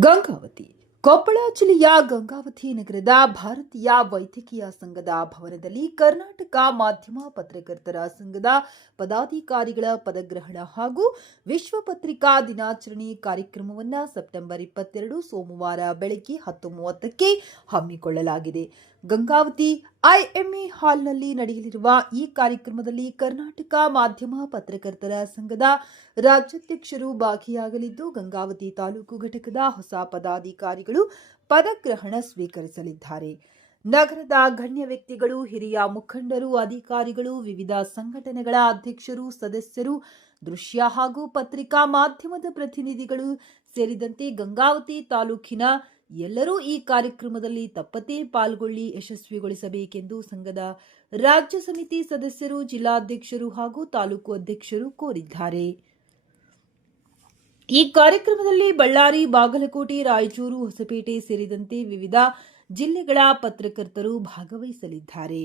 ගංගාවතී ಕೊಪ್ಪಳ ಜಿಲ್ಲೆಯ ಗಂಗಾವತಿ ನಗರದ ಭಾರತೀಯ ವೈದ್ಯಕೀಯ ಸಂಘದ ಭವನದಲ್ಲಿ ಕರ್ನಾಟಕ ಮಾಧ್ಯಮ ಪತ್ರಕರ್ತರ ಸಂಘದ ಪದಾಧಿಕಾರಿಗಳ ಪದಗ್ರಹಣ ಹಾಗೂ ವಿಶ್ವ ಪತ್ರಿಕಾ ದಿನಾಚರಣೆ ಕಾರ್ಯಕ್ರಮವನ್ನು ಸೆಪ್ಟೆಂಬರ್ ಇಪ್ಪತ್ತೆರಡು ಸೋಮವಾರ ಬೆಳಗ್ಗೆ ಹತ್ತು ಮೂವತ್ತಕ್ಕೆ ಹಮ್ಮಿಕೊಳ್ಳಲಾಗಿದೆ. ಗಂಗಾವತಿ ಐಎಂಎ ಹಾಲ್ನಲ್ಲಿ ನಡೆಯಲಿರುವ ಈ ಕಾರ್ಯಕ್ರಮದಲ್ಲಿ ಕರ್ನಾಟಕ ಮಾಧ್ಯಮ ಪತ್ರಕರ್ತರ ಸಂಘದ ರಾಜ್ಯಾಧ್ಯಕ್ಷರು ಭಾಗಿಯಾಗಲಿದ್ದು, ಗಂಗಾವತಿ ತಾಲೂಕು ಘಟಕದ ಹೊಸ ಪದಾಧಿಕಾರಿಗಳು ಪದಗ್ರಹಣ ಸ್ವೀಕರಿಸಲಿದ್ದಾರೆ. ನಗರದ ಗಣ್ಯ ವ್ಯಕ್ತಿಗಳು, ಹಿರಿಯ ಮುಖಂಡರು, ಅಧಿಕಾರಿಗಳು, ವಿವಿಧ ಸಂಘಟನೆಗಳ ಅಧ್ಯಕ್ಷರು, ಸದಸ್ಯರು, ದೃಶ್ಯ ಹಾಗೂ ಪತ್ರಿಕಾ ಮಾಧ್ಯಮದ ಪ್ರತಿನಿಧಿಗಳು ಸೇರಿದಂತೆ ಗಂಗಾವತಿ ತಾಲೂಕಿನ ಎಲ್ಲರೂ ಈ ಕಾರ್ಯಕ್ರಮದಲ್ಲಿ ತಪ್ಪದೇ ಪಾಲ್ಗೊಳ್ಳಿ, ಯಶಸ್ವಿಗೊಳಿಸಬೇಕೆಂದು ಸಂಘದ ರಾಜ್ಯ ಸಮಿತಿ ಸದಸ್ಯರು, ಜಿಲ್ಲಾಧ್ಯಕ್ಷರು ಹಾಗೂ ತಾಲೂಕು ಅಧ್ಯಕ್ಷರು ಕೋರಿದ್ದಾರೆ. ಈ ಕಾರ್ಯಕ್ರಮದಲ್ಲಿ ಬಳ್ಳಾರಿ ಬಾಗಲಕೋಟೆ ರಾಯಚೂರು ಹೊಸಪೇಟೆ ಸೇರಿದಂತೆ ವಿವಿಧ ಜಿಲ್ಲೆಗಳ ಪತ್ರಕರ್ತರು ಭಾಗವಹಿಸಲಿದ್ದಾರೆ.